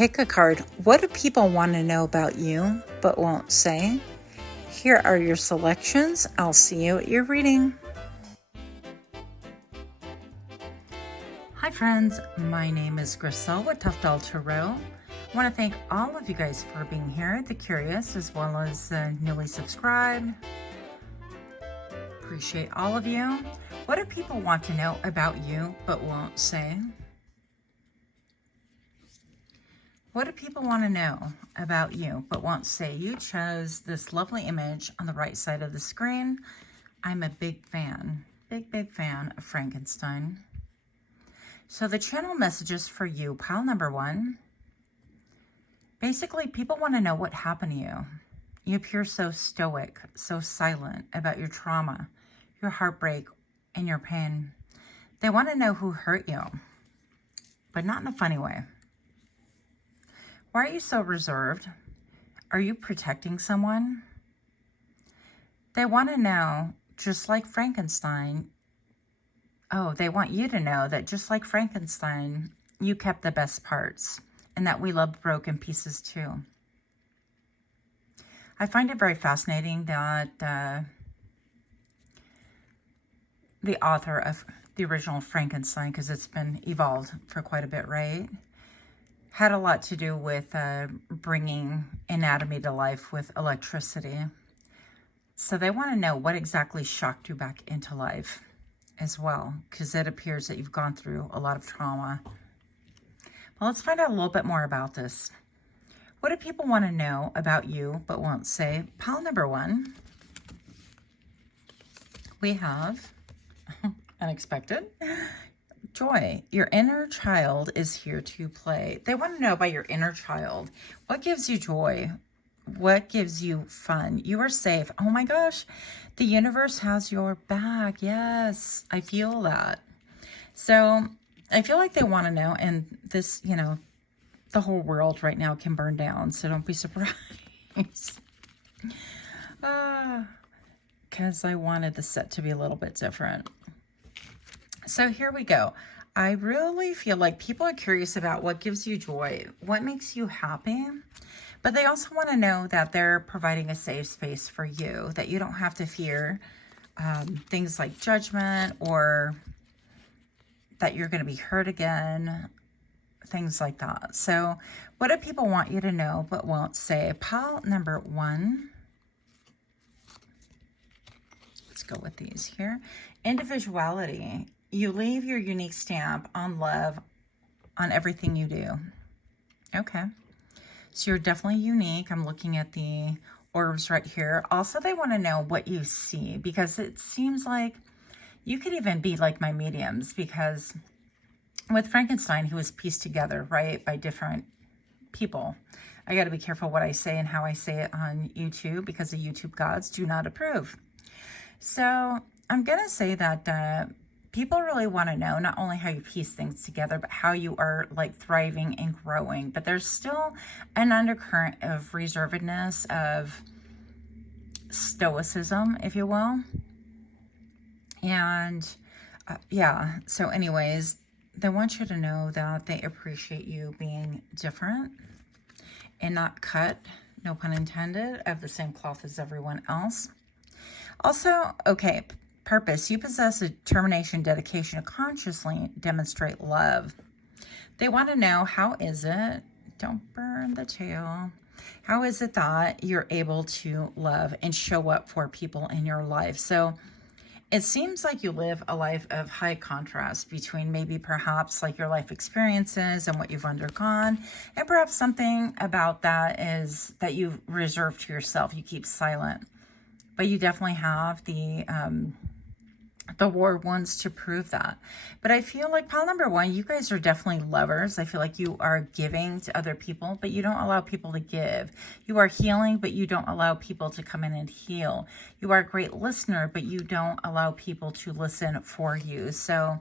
Pickacard, what do people want to know about you but won't say? Here are your selections. I'll see you at your reading. Hi friends, my name is Grisel with Toughdolltarot. I want to thank all of you guys for being here, the curious as well as the newly subscribed. Appreciate all of you. What do people want to know about you but won't say? What do people want to know about you but won't say? You chose this lovely image on the right side of the screen. I'm a big fan of Frankenstein. So the channel messages for you, pile number 1. Basically, people want to know what happened to you. You appear so stoic, so silent about your trauma, your heartbreak, and your pain. They want to know who hurt you, but not in a funny way. Why are you so reserved? Are you protecting someone? They want to know, just like Frankenstein, they want you to know that just like Frankenstein, you kept the best parts and that we loved broken pieces too. I find it very fascinating that the author of the original Frankenstein, because it's been evolved for quite a bit, right? Had a lot to do with bringing anatomy to life with electricity. So they want to know what exactly shocked you back into life as well, because it appears that you've gone through a lot of trauma. Well, let's find out a little bit more about this. What do people want to know about you but won't say? Pile number 1. We have unexpected. Joy, your inner child is here to play. They want to know about your inner child. What gives you joy? What gives you fun? You are safe. Oh my gosh, the universe has your back. Yes, I feel that. So I feel like they want to know, and this, the whole world right now can burn down, so don't be surprised. Because I wanted the set to be a little bit different. So here we go. I really feel like people are curious about what gives you joy, what makes you happy, but they also want to know that they're providing a safe space for you, that you don't have to fear things like judgment or that you're going to be hurt again, things like that. So what do people want you to know but won't say? Pile number 1. Let's go with these here. Individuality. You leave your unique stamp on love on everything you do. Okay. So you're definitely unique. I'm looking at the orbs right here. Also, they want to know what you see, because it seems like you could even be like my mediums, because with Frankenstein, he was pieced together, right, by different people. I got to be careful what I say and how I say it on YouTube, because the YouTube gods do not approve. So I'm going to say that people really want to know not only how you piece things together, but how you are like thriving and growing. But there's still an undercurrent of reservedness, of stoicism, if you will. And yeah, so anyways, they want you to know that they appreciate you being different and not cut, no pun intended, of the same cloth as everyone else. Also, okay, purpose. You possess a determination, dedication to consciously demonstrate love. They want to know, how is it, don't burn the tail, how is it that you're able to love and show up for people in your life? So it seems like you live a life of high contrast between maybe perhaps like your life experiences and what you've undergone, and perhaps something about that is that you reserve to yourself, you keep silent. But you definitely have the war wounds to prove that. But I feel like pile number 1, you guys are definitely lovers. I feel like you are giving to other people, but you don't allow people to give. You are healing, but you don't allow people to come in and heal. You are a great listener, but you don't allow people to listen for you. So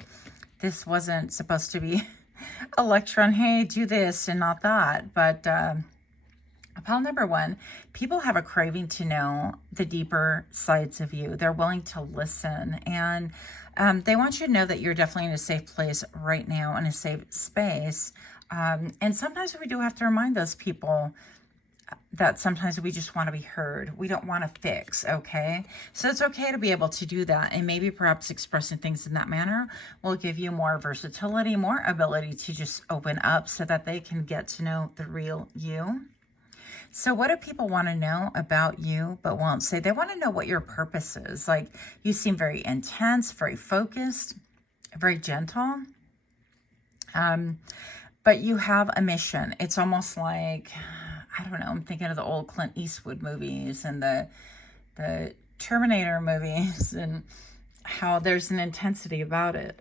this wasn't supposed to be a lecture on, hey, do this and not that. But pile number 1, people have a craving to know the deeper sides of you. They're willing to listen, and they want you to know that you're definitely in a safe place right now, in a safe space. And sometimes we do have to remind those people that sometimes we just want to be heard. We don't want to fix, okay? So it's okay to be able to do that. And maybe perhaps expressing things in that manner will give you more versatility, more ability to just open up so that they can get to know the real you. So what do people want to know about you but won't say? They want to know what your purpose is. Like, you seem very intense, very focused, very gentle. But you have a mission. It's almost like, I don't know, I'm thinking of the old Clint Eastwood movies and the Terminator movies and how there's an intensity about it.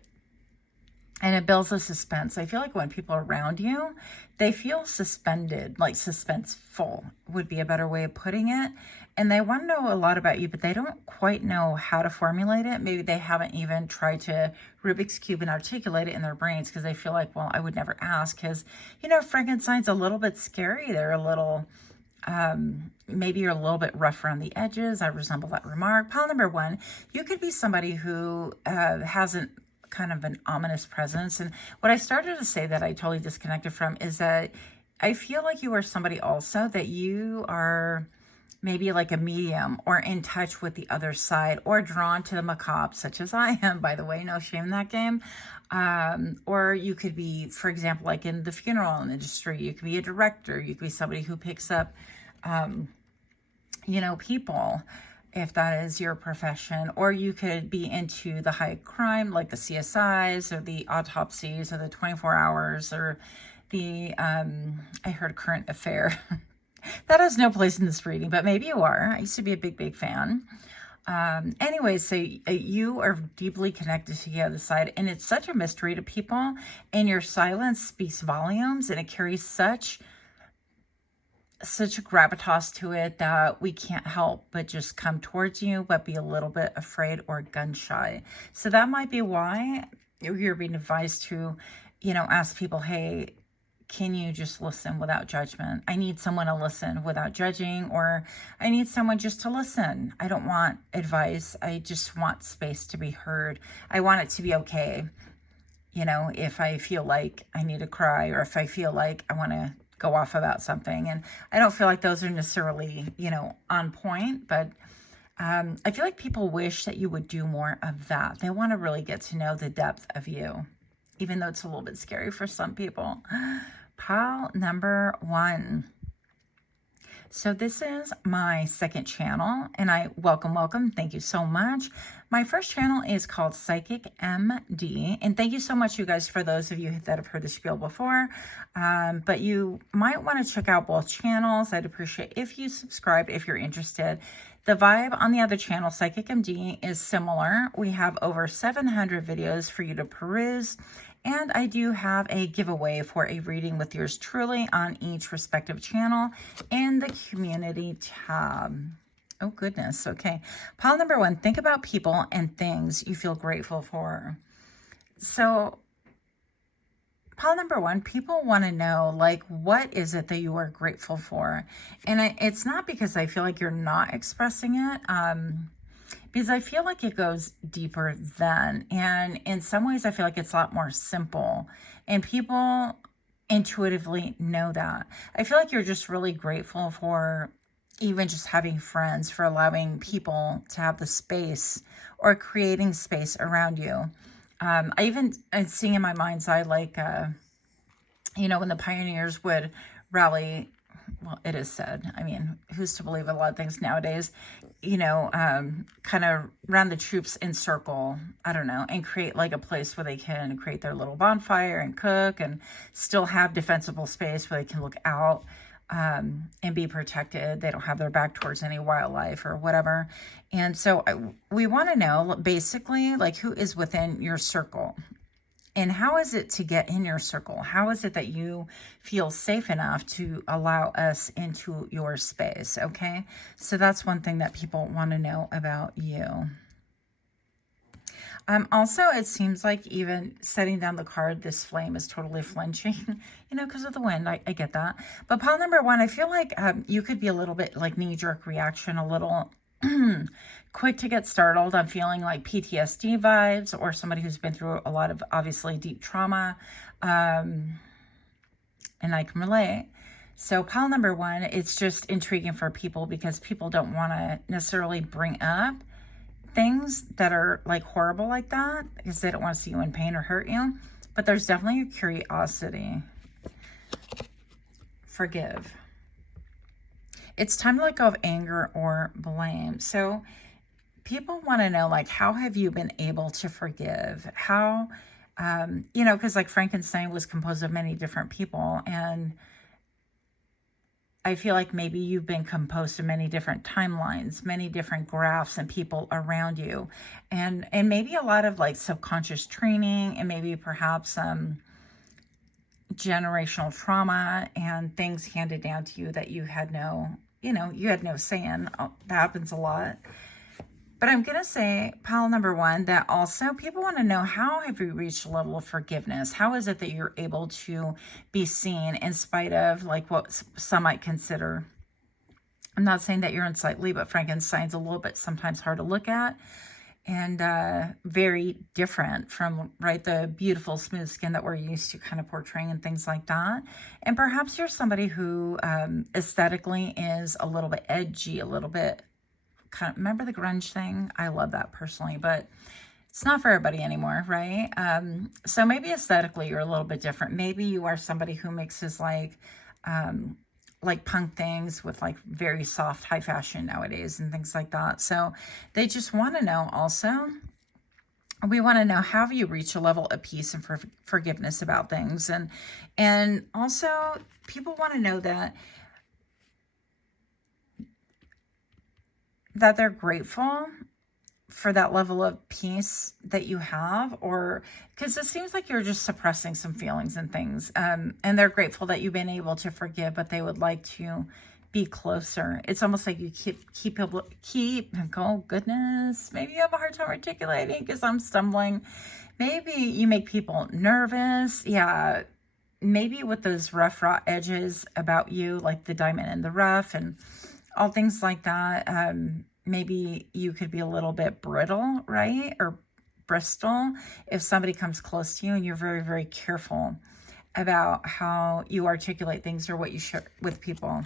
And it builds a suspense. I feel like when people are around you, they feel suspended, like suspenseful would be a better way of putting it. And they want to know a lot about you, but they don't quite know how to formulate it. Maybe they haven't even tried to Rubik's Cube and articulate it in their brains because they feel like, well, I would never ask because, you know, Frankenstein's a little bit scary. They're a little, maybe you're a little bit rough around the edges. I resemble that remark. Pile number one, you could be somebody who hasn't kind of an ominous presence. And what I started to say that I totally disconnected from is that I feel like you are somebody also that you are maybe like a medium or in touch with the other side or drawn to the macabre, such as I am, by the way, no shame in that game. Or you could be, for example, like in the funeral industry, you could be a director, you could be somebody who picks up, you know, people, if that is your profession, or you could be into the high crime, like the CSIs or the autopsies or the 24 hours or the, I heard current affair. That has no place in this reading, but maybe you are. I used to be a big fan. Anyways, so you are deeply connected to the other side, and it's such a mystery to people, and your silence speaks volumes, and it carries such a gravitas to it that we can't help but just come towards you, but be a little bit afraid or gun shy. So that might be why you're being advised to, you know, ask people, hey, can you just listen without judgment? I need someone to listen without judging, or I need someone just to listen. I don't want advice. I just want space to be heard. I want it to be okay. You know, if I feel like I need to cry, or if I feel like I want to go off about something. And I don't feel like those are necessarily, you know, on point, but I feel like people wish that you would do more of that. They want to really get to know the depth of you, even though it's a little bit scary for some people. Pile number one. So this is my second channel, and I welcome. Thank you so much. My first channel is called PsychicMD, and thank you so much, you guys, for those of you that have heard the spiel before. But you might want to check out both channels. I'd appreciate if you subscribed if you're interested. The vibe on the other channel, PsychicMD, is similar. We have over 700 videos for you to peruse. And I do have a giveaway for a reading with yours truly on each respective channel in the community tab. Oh, goodness. Okay. Pile number one, think about people and things you feel grateful for. So pile number one, people want to know, like, what is it that you are grateful for? And it's not because I feel like you're not expressing it. Because I feel like it goes deeper then. And in some ways, I feel like it's a lot more simple. And people intuitively know that. I feel like you're just really grateful for even just having friends, for allowing people to have the space or creating space around you. I'm seeing in my mind's eye, like, you know, when the pioneers would rally. Well, it is said, I mean, who's to believe a lot of things nowadays, you know, kind of run the troops in circle, I don't know, and create like a place where they can create their little bonfire and cook and still have defensible space where they can look out and be protected. They don't have their back towards any wildlife or whatever. And so we want to know basically like who is within your circle. And how is it to get in your circle? How is it that you feel safe enough to allow us into your space? Okay. So that's one thing that people want to know about you. Also, it seems like even setting down the card, this flame is totally flinching, you know, because of the wind. I get that. But pile number one, I feel like you could be a little bit like knee-jerk reaction, a little quick to get startled. I'm feeling like PTSD vibes, or somebody who's been through a lot of obviously deep trauma. and I can relate. So pile number one, it's just intriguing for people because people don't want to necessarily bring up things that are like horrible like that because they don't want to see you in pain or hurt you. But there's definitely a curiosity. Forgive. It's time to let go of anger or blame. So people want to know, like, how have you been able to forgive? How, you know, because like Frankenstein was composed of many different people, and I feel like maybe you've been composed of many different timelines, many different graphs and people around you, and maybe a lot of like subconscious training, and maybe perhaps generational trauma and things handed down to you that you had no, you know, you had no say in. That happens a lot. But I'm going to say, pile number one, that also people want to know, how have you reached a level of forgiveness? How is it that you're able to be seen in spite of like what some might consider? I'm not saying that you're unsightly, but Frankenstein's a little bit sometimes hard to look at, and very different from, right, the beautiful smooth skin that we're used to kind of portraying and things like that. And perhaps you're somebody who aesthetically is a little bit edgy, a little bit kind of, remember the grunge thing? I love that personally, but it's not for everybody anymore, right? So maybe aesthetically you're a little bit different. Maybe you are somebody who mixes like punk things with like very soft high fashion nowadays and things like that. So they just want to know also, we want to know, how have you reached a level of peace and forgiveness about things? And also people want to know that they're grateful for that level of peace that you have, or because it seems like you're just suppressing some feelings and things, and they're grateful that you've been able to forgive, but they would like to be closer. It's almost like you keep oh goodness, maybe you have a hard time articulating because I'm stumbling. Maybe you make people nervous. Yeah, maybe with those rough raw edges about you, like the diamond in the rough and all things like that. Maybe you could be a little bit brittle, right? Or bristle if somebody comes close to you and you're very, very careful about how you articulate things or what you share with people.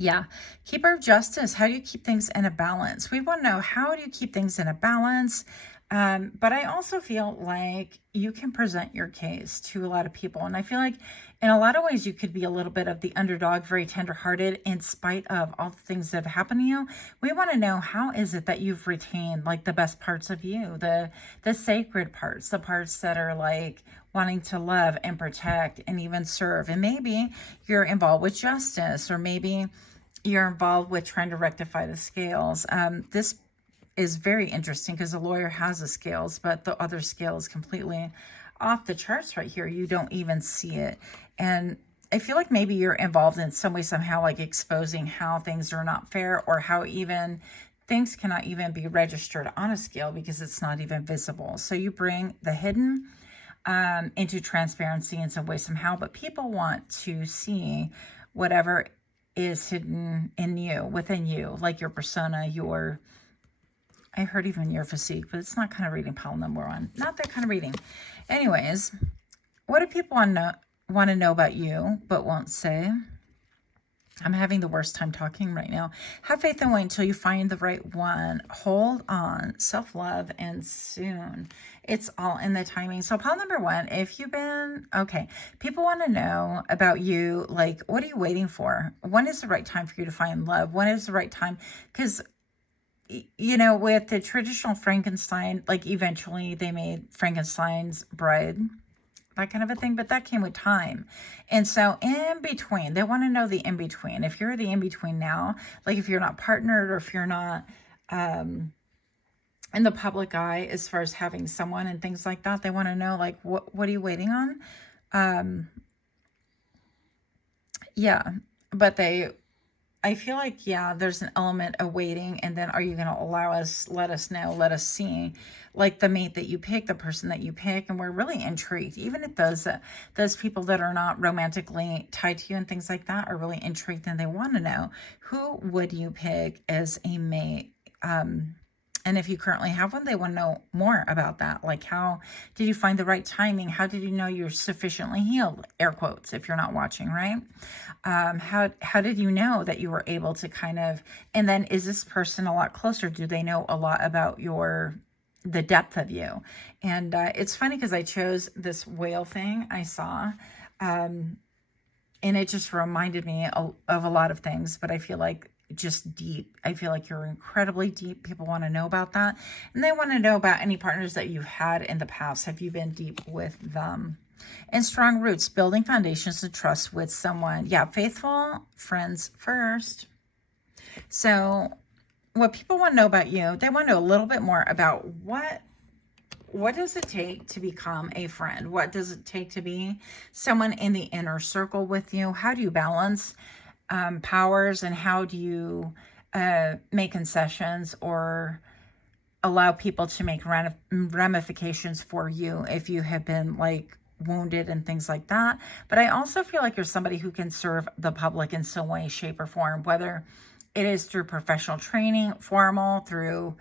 Yeah. Keeper of justice. How do you keep things in a balance? We want to know, how do you keep things in a balance? But I also feel like you can present your case to a lot of people. And I feel like in a lot of ways, you could be a little bit of the underdog, very tenderhearted in spite of all the things that have happened to you. We want to know, how is it that you've retained like the best parts of you, the sacred parts, the parts that are like wanting to love and protect and even serve. And maybe you're involved with justice, or maybe you're involved with trying to rectify the scales. This is very interesting because the lawyer has the scales, but the other scale is completely off the charts right here. You don't even see it. And I feel like maybe you're involved in some way, somehow, like exposing how things are not fair, or how even things cannot even be registered on a scale because it's not even visible. So you bring the hidden into transparency in some way, somehow, but people want to see whatever is hidden in you, within you, like your persona, I heard even your physique, but it's not kind of reading pile number one. Not that kind of reading. Anyways, what do people want to know about you but won't say? I'm having the worst time talking right now. Have faith and wait until you find the right one. Hold on. Self-love, and soon. It's all in the timing. So pile number one, if you've been, okay, people want to know about you, like, what are you waiting for? When is the right time for you to find love? When is the right time? Because, you know, with the traditional Frankenstein, like eventually they made Frankenstein's bride, that kind of a thing, but that came with time. And so in between, they want to know the in between. If you're the in between now, like if you're not partnered, or if you're not in the public eye as far as having someone and things like that, they want to know, like, what are you waiting on? Yeah, but I feel like, yeah, there's an element of waiting, and then are you going to let us know, let us see, like the mate that you pick, the person that you pick, and we're really intrigued. Even if those people that are not romantically tied to you and things like that are really intrigued, and they want to know, who would you pick as a mate? And if you currently have one, they want to know more about that. Like, how did you find the right timing? How did you know you're sufficiently healed? Air quotes, if you're not watching, right? How did you know that you were able to kind of, and then is this person a lot closer? Do they know a lot about the depth of you? And it's funny because I chose this whale thing I saw, and it just reminded me of a lot of things, but I feel like just deep. I feel like you're incredibly deep. People want to know about that. And they want to know about any partners that you've had in the past. Have you been deep with them? And strong roots, building foundations of trust with someone. Yeah, faithful friends first. So what people want to know about you, they want to know a little bit more about what does it take to become a friend? What does it take to be someone in the inner circle with you? How do you balance powers, and how do you make concessions or allow people to make ramifications for you if you have been like wounded and things like that? But I also feel like you're somebody who can serve the public in some way, shape, or form, whether it is through professional training, formal, through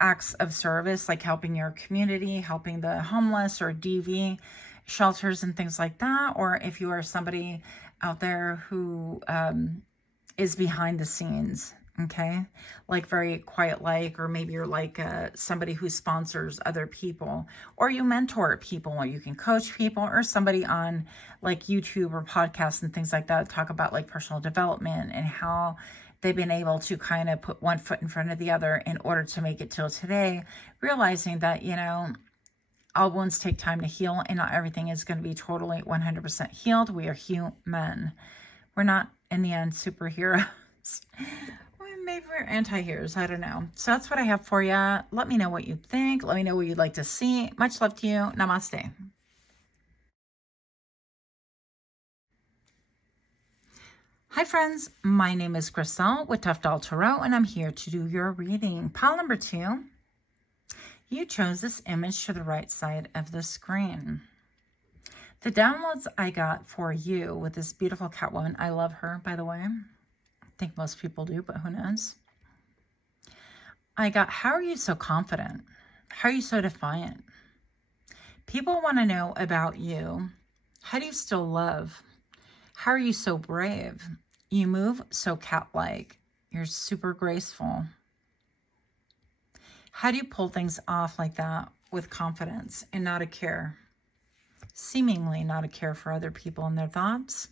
acts of service, like helping your community, helping the homeless or DV shelters and things like that, or if you are somebody out there who is behind the scenes, okay, like very quiet, like, or maybe you're like somebody who sponsors other people, or you mentor people, or you can coach people, or somebody on like YouTube or podcasts and things like that talk about like personal development and how they've been able to kind of put one foot in front of the other in order to make it till today, realizing that, you know, all wounds take time to heal, and not everything is going to be totally 100% healed. We are human. We're not, in the end, superheroes. Well, maybe we're anti-heroes. I don't know. So that's what I have for you. Let me know what you think. Let me know what you'd like to see. Much love to you. Namaste. Hi friends, my name is Crystal with Toughdolltarot, and I'm here to do your reading. Pile number 2. You chose this image to the right side of the screen. The downloads I got for you with this beautiful cat woman, I love her, by the way. I think most people do, but who knows? I got, how are you so confident? How are you so defiant? People want to know about you. How do you still love? How are you so brave? You move so cat-like. You're super graceful. How do you pull things off like that with confidence and not a care? Seemingly not a care for other people and their thoughts.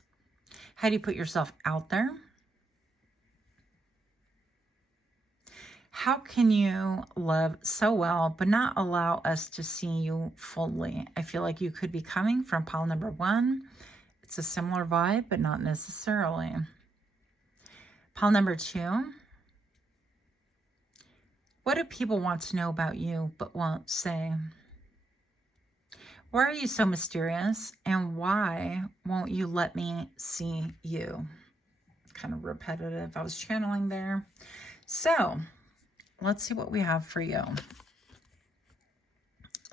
How do you put yourself out there? How can you love so well but not allow us to see you fully? I feel like you could be coming from pile number 1. It's a similar vibe, but not necessarily. Pile number 2. What do people want to know about you but won't say? Why are you so mysterious, and why won't you let me see you? Kind of repetitive. I was channeling there. So let's see what we have for you.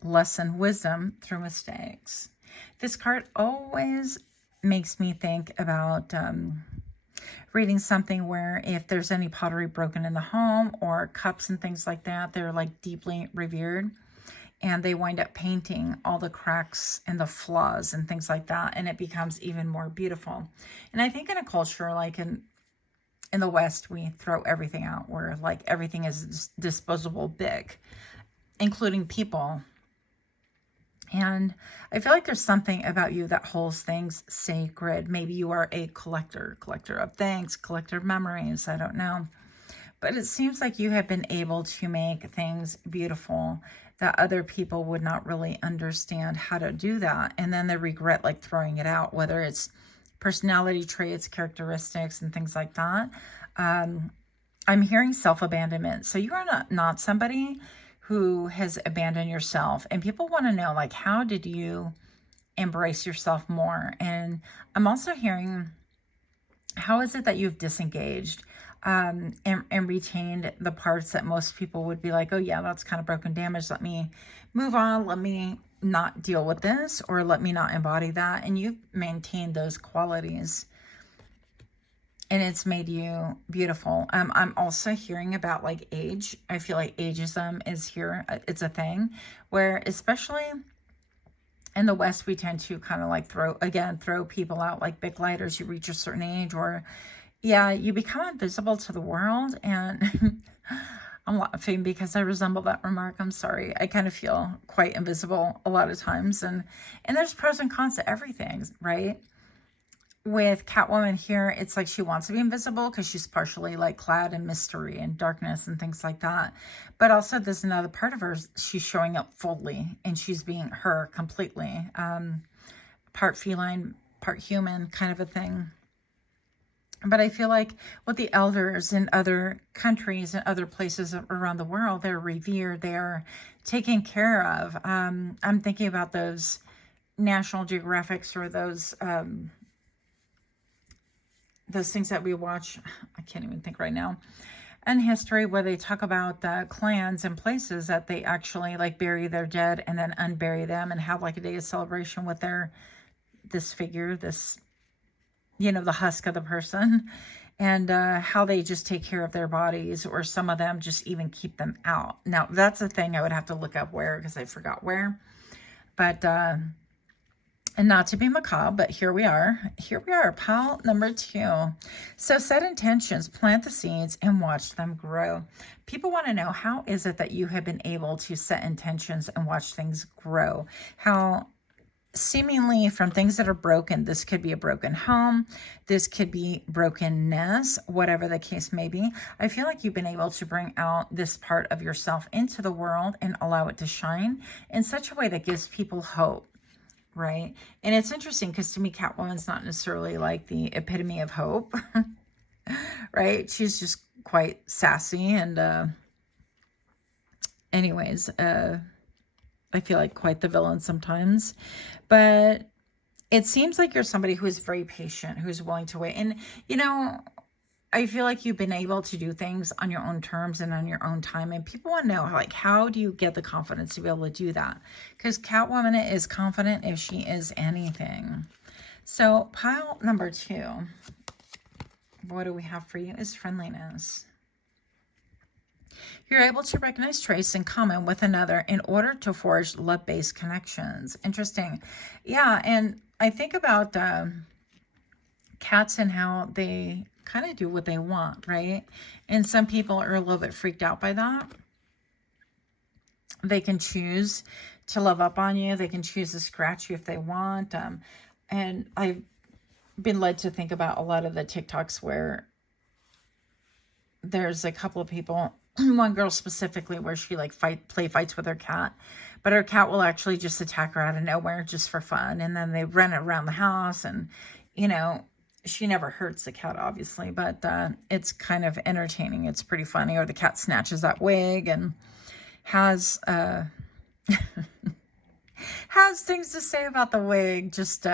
Lesson, wisdom through mistakes. This card always makes me think about reading something where if there's any pottery broken in the home or cups and things like that, they're like deeply revered, and they wind up painting all the cracks and the flaws and things like that, and it becomes even more beautiful. And I think in a culture like in the West, we throw everything out, where like everything is disposable big, including people. And I feel like there's something about you that holds things sacred. Maybe you are a collector of things, collector of memories. I don't know. But it seems like you have been able to make things beautiful that other people would not really understand how to do that. And then they regret like throwing it out, whether it's personality traits, characteristics, and things like that. I'm hearing self-abandonment. So you are not somebody who has abandoned yourself, and people want to know, like, how did you embrace yourself more? And I'm also hearing, how is it that you've disengaged and retained the parts that most people would be like, oh yeah, that's kind of broken damage, let me move on, let me not deal with this, or let me not embody that. And you've maintained those qualities. and it's made you beautiful. I'm also hearing about like age. I feel like ageism is here. It's a thing where, especially in the West, we tend to kind of like throw people out like big lighters. You reach a certain age, or yeah, you become invisible to the world. And I'm laughing because I resemble that remark. I'm sorry. I kind of feel quite invisible a lot of times. And there's pros and cons to everything, right? With Catwoman here, it's like she wants to be invisible because she's partially like clad in mystery and darkness and things like that. But also there's another part of her, she's showing up fully and she's being her completely. Part feline, part human kind of a thing. But I feel like with the elders in other countries and other places around the world, they're revered, they're taken care of. I'm thinking about those National Geographics or those things that we watch, I can't even think right now, in history, where they talk about the clans and places that they actually like bury their dead and then unbury them and have like a day of celebration with this figure, this, you know, the husk of the person, and how they just take care of their bodies, or some of them just even keep them out. Now, that's a thing I would have to look up where, because I forgot where. But, and not to be macabre, but here we are. Here we are, pile number 2. So set intentions, plant the seeds, and watch them grow. People want to know, how is it that you have been able to set intentions and watch things grow? How seemingly from things that are broken, this could be a broken home, this could be brokenness, whatever the case may be. I feel like you've been able to bring out this part of yourself into the world and allow it to shine in such a way that gives people hope. Right. And it's interesting because to me, Catwoman's not necessarily like the epitome of hope. Right. She's just quite sassy. And anyways, I feel like quite the villain sometimes. But it seems like you're somebody who is very patient, who's willing to wait. And, you know, I feel like you've been able to do things on your own terms and on your own time. And people want to know, like, how do you get the confidence to be able to do that? Because Catwoman is confident if she is anything. So pile number 2, what do we have for you, is friendliness. You're able to recognize traits in common with another in order to forge love-based connections. Interesting. Yeah, and I think about cats and how they kind of do what they want, right? And some people are a little bit freaked out by that. They can choose to love up on you. They can choose to scratch you if they want. And I've been led to think about a lot of the TikToks where there's a couple of people, one girl specifically, where she like play fights with her cat, but her cat will actually just attack her out of nowhere just for fun. And then they run around the house, and, you know, she never hurts the cat, obviously, but it's kind of entertaining. It's pretty funny. Or the cat snatches that wig and has has things to say about the wig, just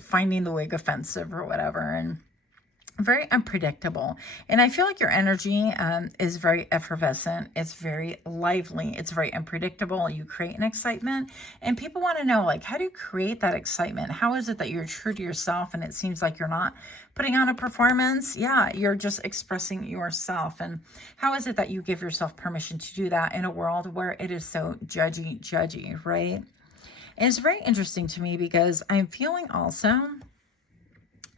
finding the wig offensive or whatever. And very unpredictable. And I feel like your energy is very effervescent. It's very lively. It's very unpredictable. You create an excitement, and people want to know, like, how do you create that excitement? How is it that you're true to yourself and it seems like you're not putting on a performance? Yeah, you're just expressing yourself. And how is it that you give yourself permission to do that in a world where it is so judgy, right? And it's very interesting to me because I'm feeling also,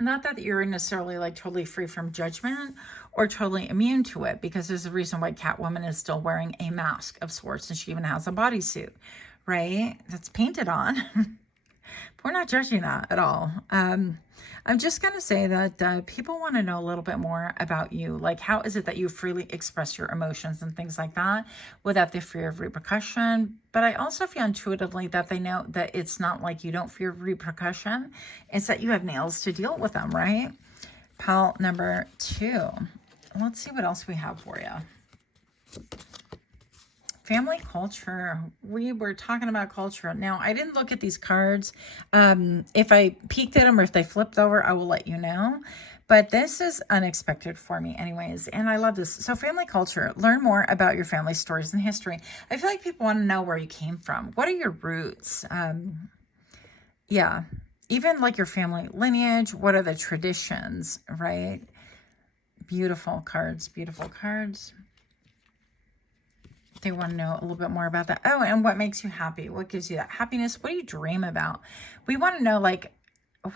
not that you're necessarily like totally free from judgment or totally immune to it, because there's a reason why Catwoman is still wearing a mask of sorts, and she even has a bodysuit, right? That's painted on. We're not judging that at all. I'm just going to say that people want to know a little bit more about you. Like, how is it that you freely express your emotions and things like that without the fear of repercussion? But I also feel intuitively that they know that it's not like you don't fear repercussion. It's that you have nails to deal with them, right? Pile number 2. Let's see what else we have for you. Family culture. We were talking about culture. Now, I didn't look at these cards. If I peeked at them or if they flipped over, I will let you know. But this is unexpected for me anyways, and I love this. So family culture. Learn more about your family stories and history. I feel like people want to know where you came from. What are your roots? Yeah. Even like your family lineage. What are the traditions, right? Beautiful cards, beautiful cards. They want to know a little bit more about that. Oh, and what makes you happy? What gives you that happiness? What do you dream about? We want to know, like,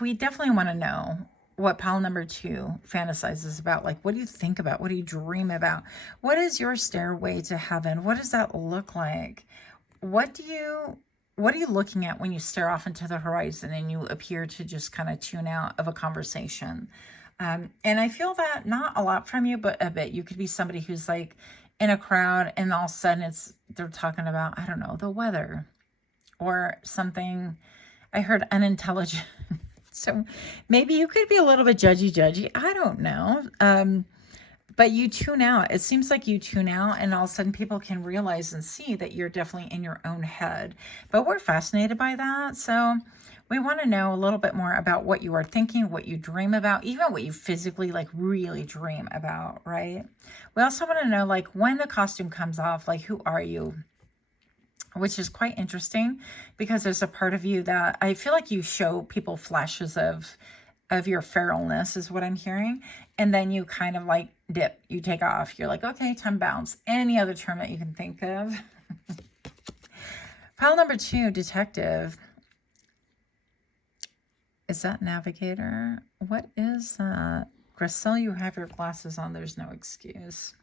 we definitely want to know what pile number 2 fantasizes about. Like, what do you think about? What do you dream about? What is your stairway to heaven? What does that look like? What are you looking at when you stare off into the horizon and you appear to just kind of tune out of a conversation? And I feel that not a lot from you, but a bit. You could be somebody who's like in a crowd and all of a sudden they're talking about, I don't know, the weather or something. I heard unintelligent. So maybe you could be a little bit judgy. I don't know. But you tune out. It seems like you tune out and all of a sudden people can realize and see that you're definitely in your own head. But we're fascinated by that. So we want to know a little bit more about what you are thinking, what you dream about, even what you physically like really dream about, right? We also want to know, like, when the costume comes off, like, who are you? Which is quite interesting because there's a part of you that I feel like you show people flashes of your feralness is what I'm hearing. And then you kind of like dip, you take off. You're like, okay, time bounce. Any other term that you can think of. Pile number 2, detective. Is that navigator? What is that? Grisel, you have your glasses on. There's no excuse.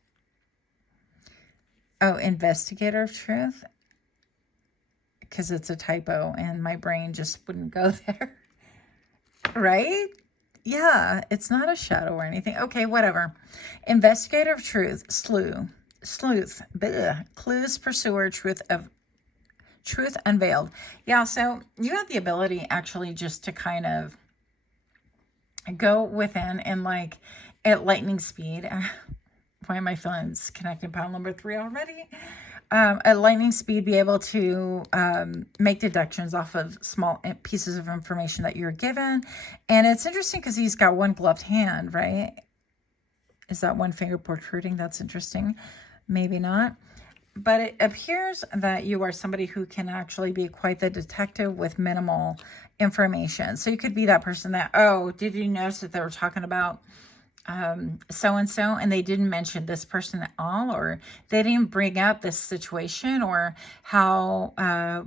Oh, investigator of truth. Because it's a typo and my brain just wouldn't go there. Right? Yeah, it's not a shadow or anything. Okay, whatever. Investigator of truth, sleuth, bleh, clues, pursuer, truth unveiled. Yeah, so you have the ability actually just to kind of go within and like at lightning speed. Why am I feeling connected pile number 3 already? At lightning speed, be able to make deductions off of small pieces of information that you're given. And it's interesting because he's got one gloved hand, right? Is that one finger protruding? That's interesting. Maybe not. But it appears that you are somebody who can actually be quite the detective with minimal information. So you could be that person that, oh, did you notice that they were talking about so-and-so and they didn't mention this person at all, or they didn't bring up this situation, or how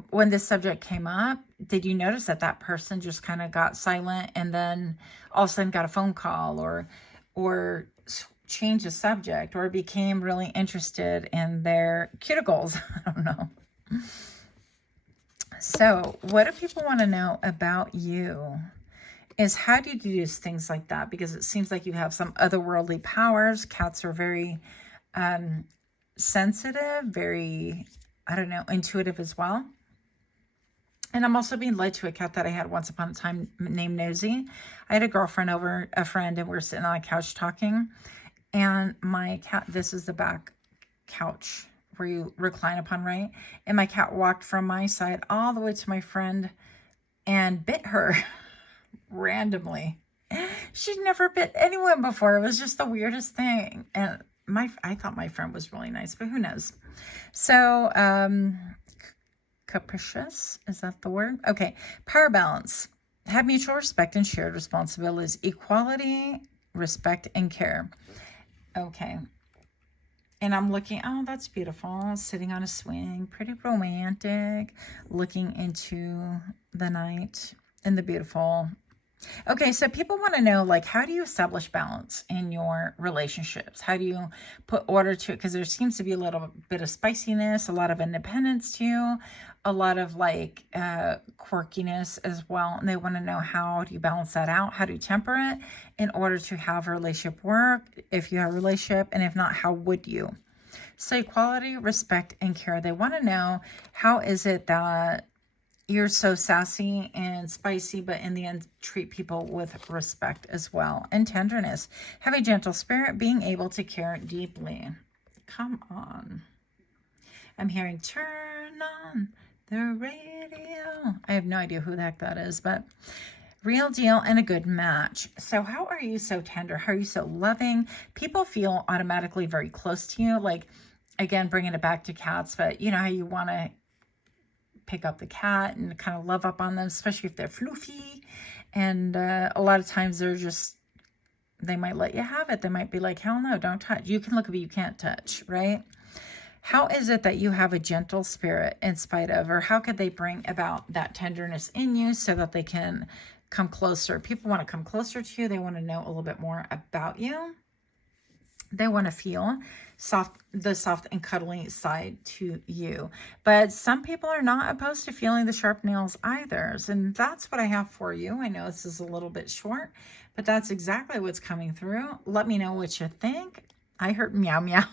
when this subject came up, did you notice that that person just kind of got silent and then all of a sudden got a phone call or changed the subject or became really interested in their cuticles? I don't know. So what do people want to know about you? Is how do you do things like that? Because it seems like you have some otherworldly powers. Cats are very sensitive, very, I don't know, intuitive as well. And I'm also being led to a cat that I had once upon a time named Nosy. I had a girlfriend over, a friend, and we were sitting on a couch talking. And my cat, this is the back couch where you recline upon, right? And my cat walked from my side all the way to my friend and bit her. Randomly. She'd never bit anyone before. It was just the weirdest thing. And I thought my friend was really nice, but who knows? So, capricious, is that the word? Okay. Power balance. Have mutual respect and shared responsibilities. Equality, respect, and care. Okay. And I'm looking, oh, that's beautiful. Sitting on a swing, pretty romantic, looking into the night and the beautiful. Okay, so people want to know, like, how do you establish balance in your relationships? How do you put order to it? Because there seems to be a little bit of spiciness, a lot of independence to you, a lot of, like, quirkiness as well. And they want to know, how do you balance that out? How do you temper it in order to have a relationship work, if you have a relationship? And if not, how would you? So equality, respect, and care. They want to know, how is it that you're so sassy and spicy, but in the end, treat people with respect as well. And tenderness. Have a gentle spirit, being able to care deeply. Come on. I'm hearing, turn on the radio. I have no idea who the heck that is, but real deal and a good match. So how are you so tender? How are you so loving? People feel automatically very close to you. Like, again, bringing it back to cats, but you know how you want to pick up the cat and kind of love up on them, especially if they're floofy. And a lot of times they're just They might let you have it. They might be like, hell no, don't touch. You can look at me, you can't touch, right? How is it that you have a gentle spirit in spite of, or how could they bring about that tenderness in you so that they can come closer? People want to come closer to you. They want to know a little bit more about you. They want to feel the soft and cuddly side to you. But some people are not opposed to feeling the sharp nails either. And that's what I have for you. I know this is a little bit short, but that's exactly what's coming through. Let me know what you think. I heard meow meow.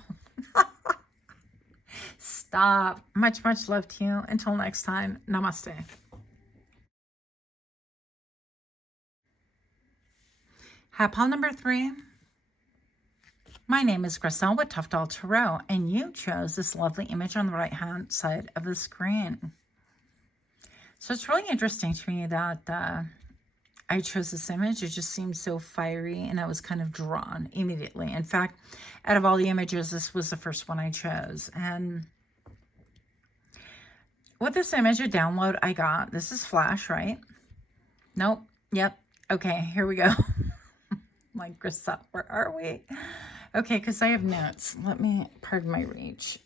Stop. Much, much love to you. Until next time, namaste. Pile number 3. My name is Griselle with Toughdolltarot, and you chose this lovely image on the right-hand side of the screen. So it's really interesting to me that I chose this image. It just seemed so fiery, and I was kind of drawn immediately. In fact, out of all the images, this was the first one I chose. And with this image, a download I got, this is Flash, right? Nope. Yep. Okay, here we go. Like, Griselle, where are we? Okay, because I have notes. Let me, pardon my reach.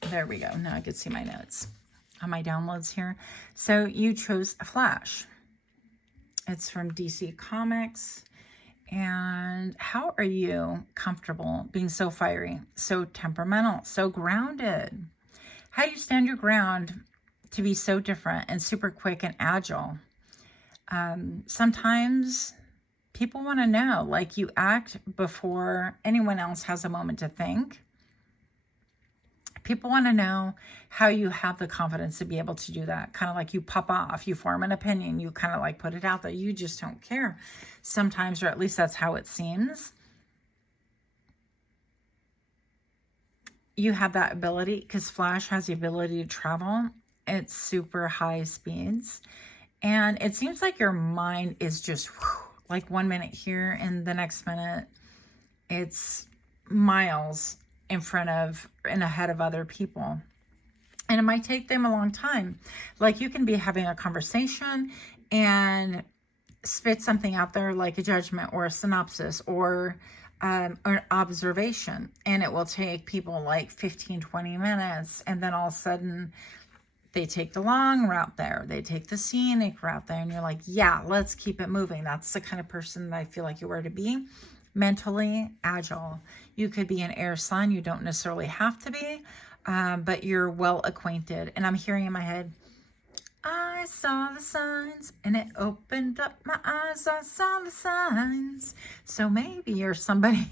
There we go. Now I can see my notes on my downloads here. So you chose Flash. It's from DC Comics. And how are you comfortable being so fiery, so temperamental, so grounded? How do you stand your ground to be so different and super quick and agile? Sometimes people want to know, like, you act before anyone else has a moment to think. People want to know how you have the confidence to be able to do that. Kind of like you pop off, you form an opinion, you kind of like put it out there. You just don't care sometimes, or at least that's how it seems. You have that ability because Flash has the ability to travel at super high speeds. And it seems like your mind is just like 1 minute here and the next minute it's miles in front of and ahead of other people. And it might take them a long time. Like, you can be having a conversation and spit something out there like a judgment or a synopsis or an observation, and it will take people like 15-20 minutes, and then all of a sudden they take the long route there, they take the scenic route there, and you're like, yeah, let's keep it moving. That's the kind of person that I feel like you were to be. Mentally agile. You could be an air sign. You don't necessarily have to be, but you're well acquainted. And I'm hearing in my head, I saw the signs and it opened up my eyes. I saw the signs. So maybe you're somebody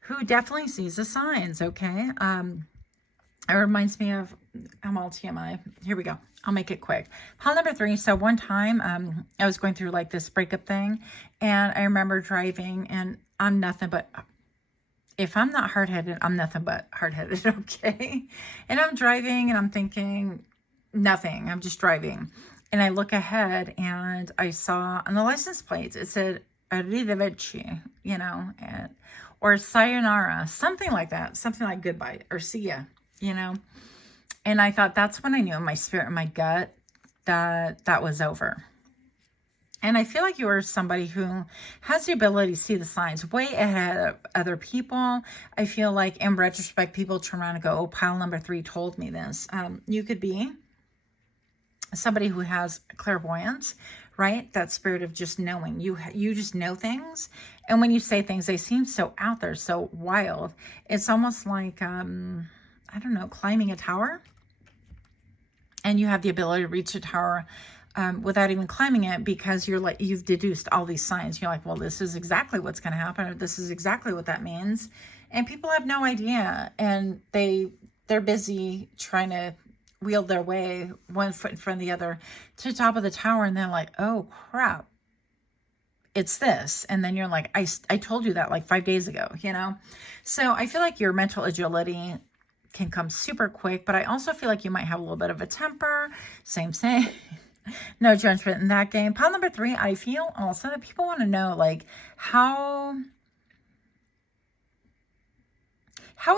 who definitely sees the signs, okay? It reminds me of, I'm all TMI. Here we go. I'll make it quick. Pile number 3. So one time I was going through like this breakup thing, and I remember driving, and I'm nothing but, if I'm not hard-headed, I'm nothing but hard-headed, okay? And I'm driving and I'm thinking nothing. I'm just driving. And I look ahead and I saw on the license plates, it said arrivederci, you know, or sayonara, something like that. Something like goodbye or see ya, you know. And I thought, that's when I knew in my spirit, in my gut, that that was over. And I feel like you are somebody who has the ability to see the signs way ahead of other people. I feel like in retrospect, people turn around and go, oh, pile number 3 told me this. You could be somebody who has clairvoyance, right? That spirit of just knowing. You just know things. And when you say things, they seem so out there, so wild. It's almost like, I don't know, climbing a tower. And you have the ability to reach a tower without even climbing it, because you're like, you've deduced all these signs. You're like, well, this is exactly what's going to happen, or this is exactly what that means. And people have no idea, and they're busy trying to wheel their way one foot in front of the other to the top of the tower, and they're like, oh crap, it's this. And then you're like, I told you that like 5 days ago, you know. So I feel like your mental agility can come super quick, but I also feel like you might have a little bit of a temper. Same. No judgment in that game. Pile number 3, I feel also that people want to know, like, how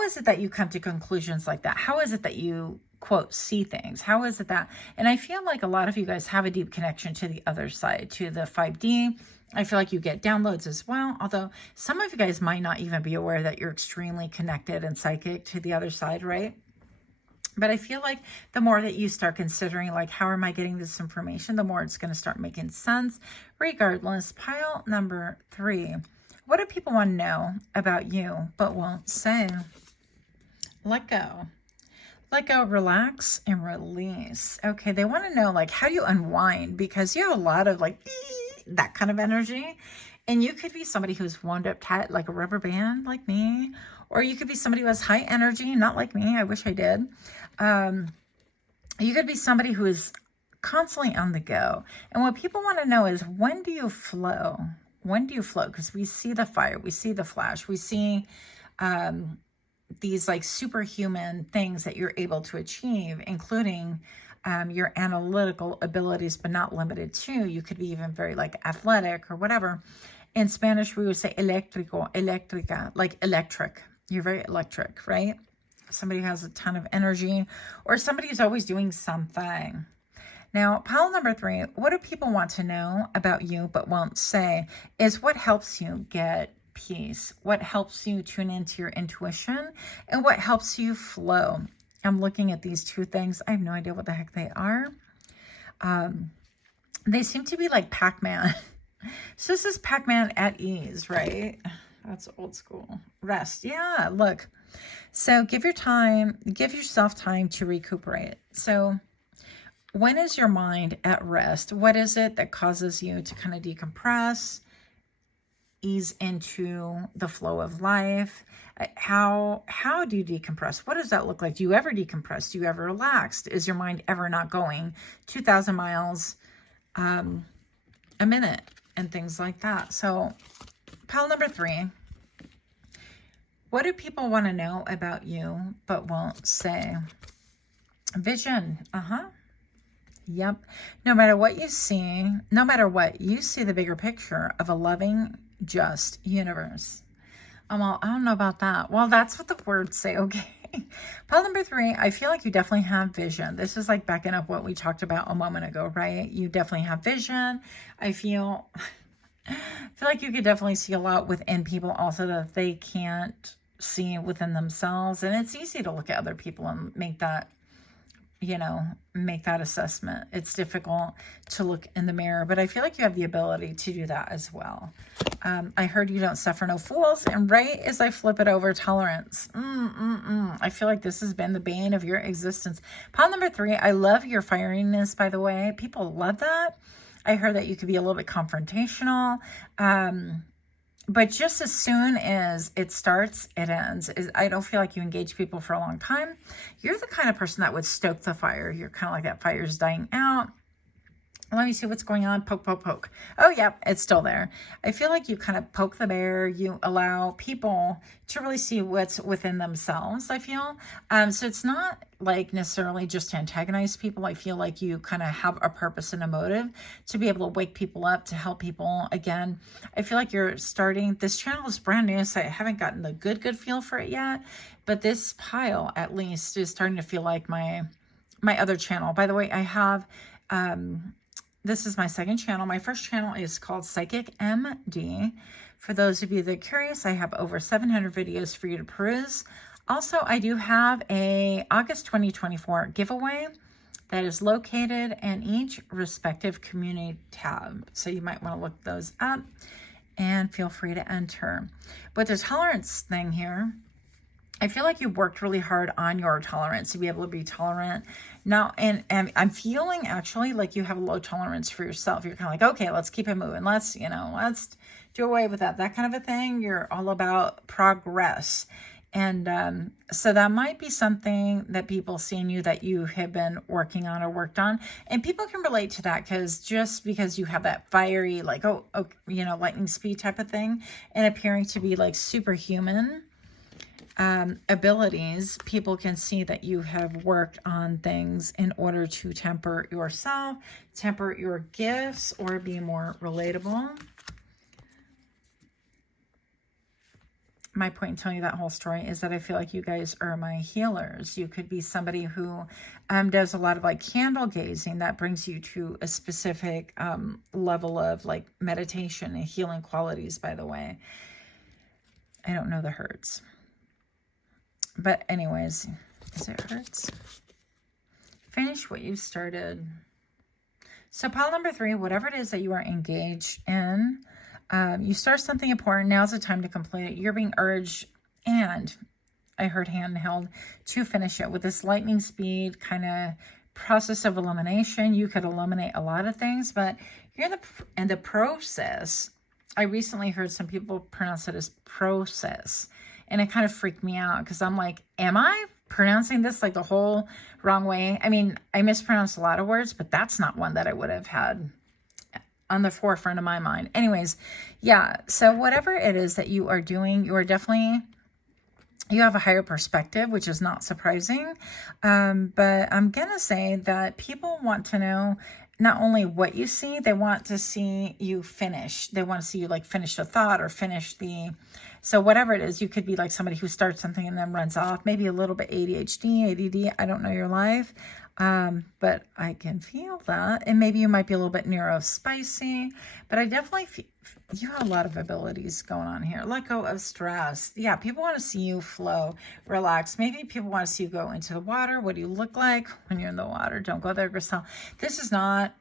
is it that you come to conclusions like that? How is it that you quote, see things? How is it that? And I feel like a lot of you guys have a deep connection to the other side, to the 5D. I feel like you get downloads as well, although some of you guys might not even be aware that you're extremely connected and psychic to the other side, right? But I feel like the more that you start considering, like, how am I getting this information, the more it's going to start making sense. Regardless, pile number 3. What do people want to know about you but won't say? Let go. Let go, relax, and release. Okay, they want to know, like, how do you unwind? Because you have a lot of, like, that kind of energy. And you could be somebody who's wound up tight like a rubber band, like me. Or you could be somebody who has high energy, not like me. I wish I did. You could be somebody who is constantly on the go. And what people want to know is, when do you flow? When do you flow? Because we see the fire, we see the flash, we see these like superhuman things that you're able to achieve, including your analytical abilities, but not limited to. You could be even very like athletic or whatever. In Spanish, we would say eléctrico, eléctrica, like electric. You're very electric, right? Somebody who has a ton of energy, or somebody who's always doing something. Now, pile number 3, what do people want to know about you but won't say, is what helps you get peace, what helps you tune into your intuition, and what helps you flow. I'm looking at these 2 things. I have no idea what the heck they are. They seem to be like Pac-Man. So this is Pac-Man at ease, right? That's old school. Rest. Yeah, look. So give yourself time to recuperate. So when is your mind at rest? What is it that causes you to kind of decompress, ease into the flow of life? How do you decompress? What does that look like? Do you ever decompress? Do you ever relax? Is your mind ever not going 2,000 miles a minute and things like that? So pile number 3. What do people want to know about you but won't say? Vision. Yep. No matter what you see, you see the bigger picture of a loving, just universe. Well, I don't know about that. Well, that's what the words say. Okay. Pile number 3, I feel like you definitely have vision. This is like backing up what we talked about a moment ago, right? You definitely have vision. I feel like you could definitely see a lot within people also that they can't see within themselves. And it's easy to look at other people and make that, make that assessment. It's difficult to look in the mirror, but I feel like you have the ability to do that as well. I heard you don't suffer no fools. And right as I flip it over, tolerance. I feel like this has been the bane of your existence. Pile number 3, I love your fieriness, by the way. People love that. I heard that you could be a little bit confrontational. But just as soon as it starts, it ends. I don't feel like you engage people for a long time. You're the kind of person that would stoke the fire. You're kind of like that fire's dying out. Let me see what's going on. Poke, poke, poke. Oh, yeah, it's still there. I feel like you kind of poke the bear. You allow people to really see what's within themselves, I feel. So it's not like necessarily just to antagonize people. I feel like you kind of have a purpose and a motive to be able to wake people up, to help people. Again, I feel like you're starting, this channel is brand new, so I haven't gotten the good feel for it yet. But this pile, at least, is starting to feel like my other channel. By the way, I have... this is my second channel. My first channel is called PsychicMD. For those of you that are curious, I have over 700 videos for you to peruse. Also, I do have a August 2024 giveaway that is located in each respective community tab. So you might want to look those up and feel free to enter. But the tolerance thing here, I feel like you worked really hard on your tolerance to be able to be tolerant. Now, and I'm feeling actually like you have a low tolerance for yourself. You're kind of like, okay, let's keep it moving. Let's do away with that kind of a thing. You're all about progress. And so that might be something that people see in you that you have been working on or worked on. And people can relate to that because you have that fiery, like, lightning speed type of thing and appearing to be like superhuman abilities, people can see that you have worked on things in order to temper yourself, temper your gifts, or be more relatable. my point in telling you that whole story is that I feel like you guys are my healers. You could be somebody who does a lot of like candle gazing that brings you to a specific level of like meditation and healing qualities, by the way. I don't know the hurts. But anyways, is it hurts? Finish what you started. So pile number 3, whatever it is that you are engaged in, you start something important. Now's the time to complete it. You're being urged, and I heard handheld, to finish it with this lightning speed kind of process of elimination. You could eliminate a lot of things, but you're in the process. I recently heard some people pronounce it as process, and it kind of freaked me out because I'm like, am I pronouncing this like the whole wrong way? I mean, I mispronounced a lot of words, but that's not one that I would have had on the forefront of my mind. Anyways, yeah, so whatever it is that you are doing, you are definitely, you have a higher perspective, which is not surprising. But I'm gonna say that people want to know not only what you see, they want to see you finish. They want to see you like finish the thought or finish the, so whatever it is, you could be like somebody who starts something and then runs off, maybe a little bit ADHD, ADD, I don't know your life. But I can feel that. And maybe you might be a little bit neurospicy, but I definitely feel you have a lot of abilities going on here. Let go of stress. Yeah, people want to see you flow, relax. Maybe people want to see you go into the water. What do you look like when you're in the water? Don't go there, Grisel. This is not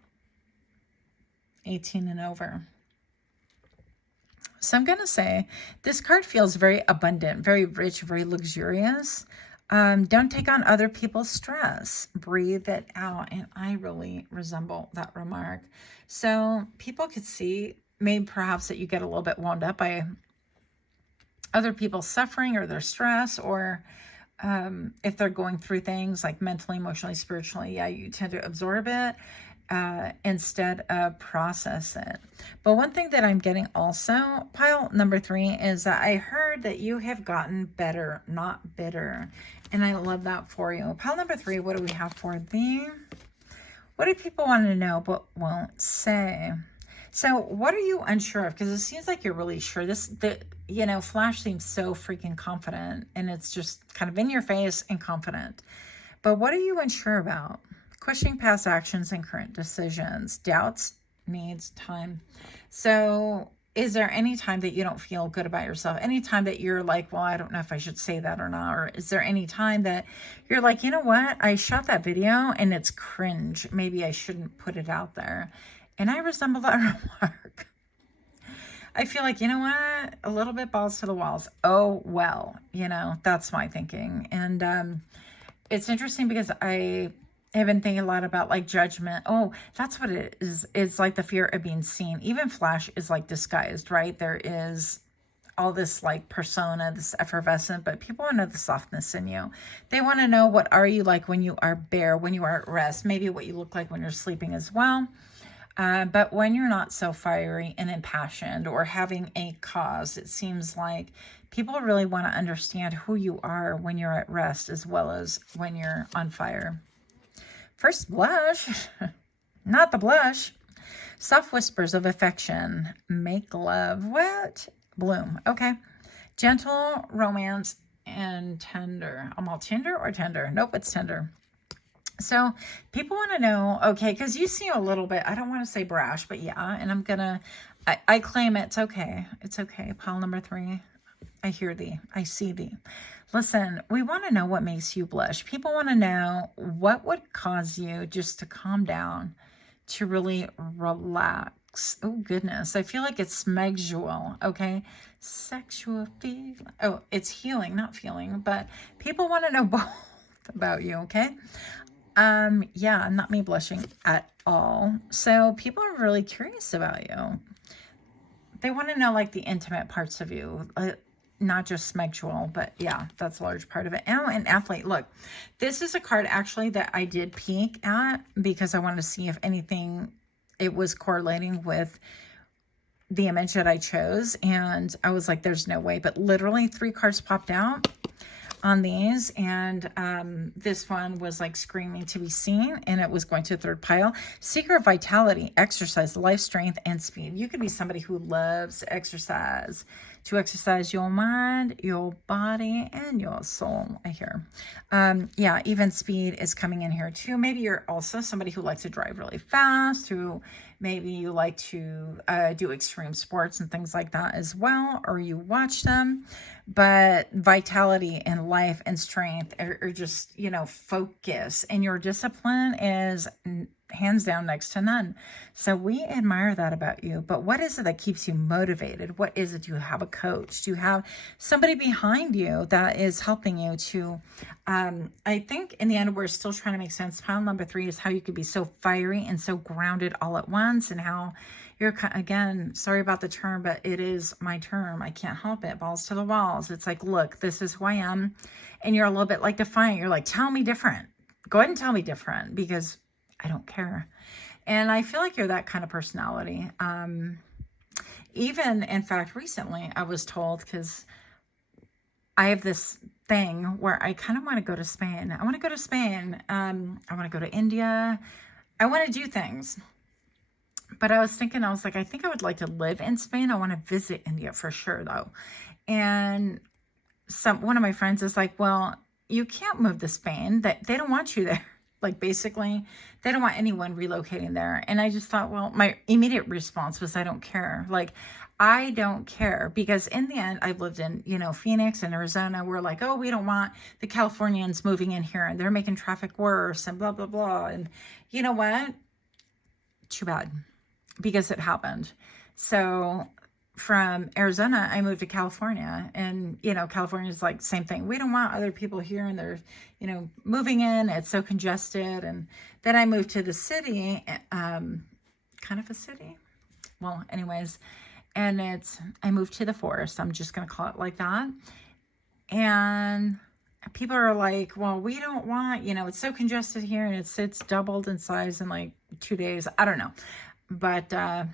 18 and over. So I'm going to say this card feels very abundant, very rich, very luxurious. Don't take on other people's stress. Breathe it out. And I really resemble that remark. So people could see maybe perhaps that you get a little bit wound up by other people's suffering or their stress, or if they're going through things like mentally, emotionally, spiritually, yeah, you tend to absorb it instead of process it. But one thing that I'm getting also, pile number 3, is that I heard that you have gotten better, not bitter. And I love that for you. Pile number 3, what do we have for thee? What do people want to know but won't say? So what are you unsure of? Because it seems like you're really sure. Flash seems so freaking confident, and it's just kind of in your face and confident. But what are you unsure about? Questioning past actions and current decisions. Doubts, needs, time. So is there any time that you don't feel good about yourself? Any time that you're like, well, I don't know if I should say that or not? Or is there any time that you're like, you know what? I shot that video and it's cringe. Maybe I shouldn't put it out there. And I resemble that remark. I feel like, you know what? A little bit balls to the walls. Oh, well, that's my thinking. And it's interesting because I have been thinking a lot about like judgment. Oh, that's what it is. It's like the fear of being seen. Even Flash is like disguised, right? There is all this like persona, this effervescent, but people want to know the softness in you. They want to know, what are you like when you are bare, when you are at rest, maybe what you look like when you're sleeping as well. But when you're not so fiery and impassioned or having a cause, it seems like people really want to understand who you are when you're at rest as well as when you're on fire. First blush, not the blush. Soft whispers of affection. Make love. What? Bloom. Okay. Gentle, romance, and tender. I'm all tender or tender? Nope, it's tender. So people want to know, okay, because you seem a little bit, I don't want to say brash, but yeah, and I'm going to, I claim it's okay. It's okay. Pile number 3. I hear thee. I see thee. Listen, we want to know what makes you blush. People want to know what would cause you just to calm down, to really relax. Oh, goodness. I feel like it's smexual, okay? Sexual feeling. Oh, it's healing, not feeling. But people want to know both about you, okay? Yeah, not me blushing at all. So people are really curious about you. They want to know like the intimate parts of you, not just smexual, but yeah, that's a large part of it. Oh, and athlete. Look, this is a card actually that I did peek at because I wanted to see if anything, it was correlating with the image that I chose. And I was like, there's no way, but literally 3 cards popped out. on these, and this one was like screaming to be seen, and it was going to the third pile. Seeker of vitality, exercise, life, strength, and speed. You could be somebody who loves exercise, to exercise your mind, your body, and your soul, I hear. Yeah, even speed is coming in here too. Maybe you're also somebody who likes to drive really fast, who maybe you like to do extreme sports and things like that as well, or you watch them. But vitality and life and strength are just, you know, focus, and your discipline is hands down next to none. So we admire that about you. But what is it that keeps you motivated? What is it? Do you have a coach? Do you have somebody behind you that is helping you to, I think in the end, we're still trying to make sense. Pile number 3 is how you could be so fiery and so grounded all at once, and how you're, again, sorry about the term, but it is my term. I can't help it. Balls to the walls. It's like, look, this is who I am. And you're a little bit like defiant. You're like, tell me different. Go ahead and tell me different, because I don't care. And I feel like you're that kind of personality. Even, in fact, recently I was told, because I have this thing where I kind of want to go to Spain. I want to go to Spain. I want to go to India. I want to do things. But I was thinking, I was like, I think I would like to live in Spain. I want to visit India for sure, though. And one of my friends is like, well, you can't move to Spain. They don't want you there. Like, basically, they don't want anyone relocating there. And I just thought, well, my immediate response was, I don't care. Like, I don't care, because in the end, I've lived in, you know, Phoenix and Arizona. We're like, oh, we don't want the Californians moving in here, and they're making traffic worse and blah, blah, blah. And you know what? Too bad, because it happened. So from Arizona, I moved to California, and, you know, California is like same thing. We don't want other people here, and they're, you know, moving in. It's so congested. And then I moved to the city, kind of a city. Well, anyways, and I moved to the forest. I'm just going to call it like that. And people are like, well, we don't want, you know, it's so congested here, and it's doubled in size in like 2 days. I don't know. But,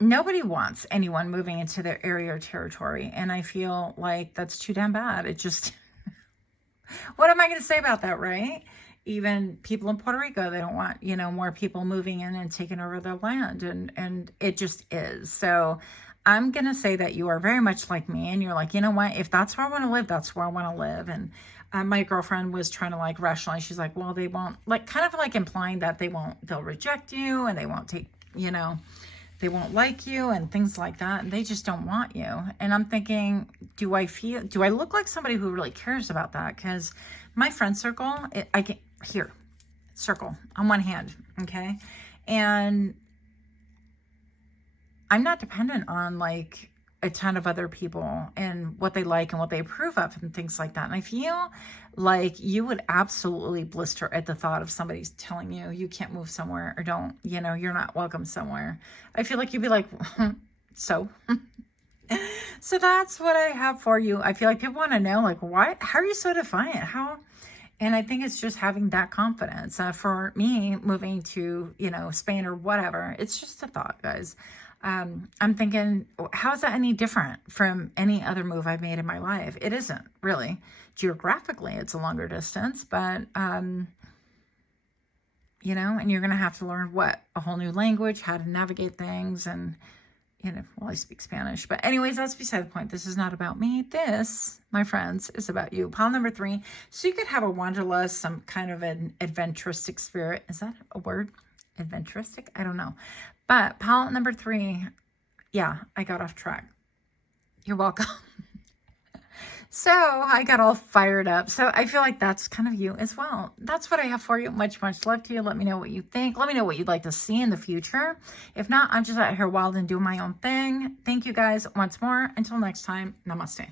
nobody wants anyone moving into their area or territory. And I feel like that's too damn bad. It just, what am I going to say about that, right? Even people in Puerto Rico, they don't want, you know, more people moving in and taking over their land. And it just is. So I'm going to say that you are very much like me. And you're like, you know what? If that's where I want to live, that's where I want to live. And my girlfriend was trying to like rationalize. She's like, well, they won't, like, kind of like implying that they'll reject you, and they won't take, you know, they won't like you and things like that. And they just don't want you. And I'm thinking, do I look like somebody who really cares about that? Because my friend circle, I can, here, circle on one hand. Okay. And I'm not dependent on like a ton of other people and what they like and what they approve of and things like that. And I feel like you would absolutely blister at the thought of somebody telling you you can't move somewhere, or don't, you know, you're not welcome somewhere. I feel like you'd be like, so. So that's what I have for you. I feel like people want to know, like, why, how are you so defiant? How? And I think it's just having that confidence. For me, moving to, you know, Spain or whatever, it's just a thought, guys. I'm thinking, how is that any different from any other move I've made in my life? It isn't really. Geographically, it's a longer distance, but, you know, and you're going to have to learn a whole new language, how to navigate things. And, you know, well, I speak Spanish, but anyways, that's beside the point. This is not about me. This, my friends, is about you. Pile number 3. So you could have a wanderlust, some kind of an adventuristic spirit. Is that a word? Adventuristic? I don't know. But pile number 3, yeah, I got off track. You're welcome. So I got all fired up. So I feel like that's kind of you as well. That's what I have for you. Much, much love to you. Let me know what you think. Let me know what you'd like to see in the future. If not, I'm just out here wild and doing my own thing. Thank you guys once more. Until next time, namaste.